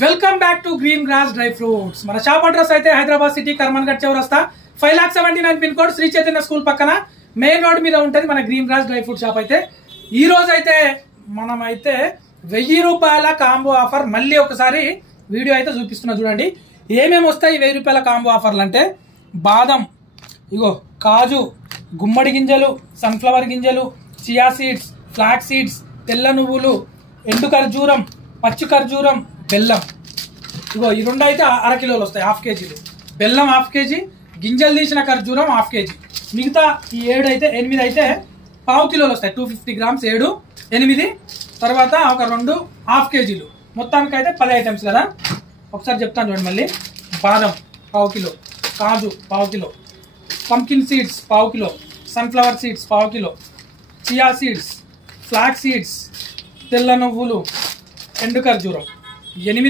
Welcome back to green grass dry fruits. మన shop address అయితే Hyderabad city Karman Ghat చౌరస్తా 5,79,9 pin code, Sri Chaitanya school పక్కన main road మీద ఉంటుంది మన green grass dry fruit shop. అయితే ఈ రోజు అయితే మనమైతే 1000 రూపాయల కాంబో ఆఫర్ మళ్ళీ ఒకసారి వీడియో అయితే చూపిస్తున్నా. చూడండి ఏమేమి వస్తాయి 1000 రూపాయల కాంబో ఆఫర్లు అంటే: బాదం, ఇగో కాజు, గుమ్మడి గింజలు, సన్ఫ్లవర్ గింజలు, చియా సీడ్స్, ఫ్లాక్ సీడ్స్, తెల్ల నువ్వులు, ఎండు ఖర్జూరం, పచ్చి ఖర్జూరం, బెల్లం. ఇగో ఈ రెండు అయితే 1/2 కిలోలు వస్తాయి, 1/2 కేజీలు. బెల్లం 1/2 కేజీ, గింజలు తీసిన ఖర్జూరం 1/2 కేజీ. మిగతా ఈ 8 అయితే 1/2 కిలోలు వస్తాయి, 250 గ్రామ్స్ 7, 8. తర్వాత ఒక 2 1/2 కేజీలు. మొత్తానికి అయితే 10 ఐటమ్స్ కదా. ఒకసారి చెప్తాను చూడండి మళ్ళీ. బాదం 1/2 కిలో, కాజు 1/2 kilo, pumpkin seeds 1/2 kilo, sunflower seeds 1/2 kilo, chia seeds, flax seeds, తెల్ల నువ్వులు, ఎండు ఖర్జూరం 8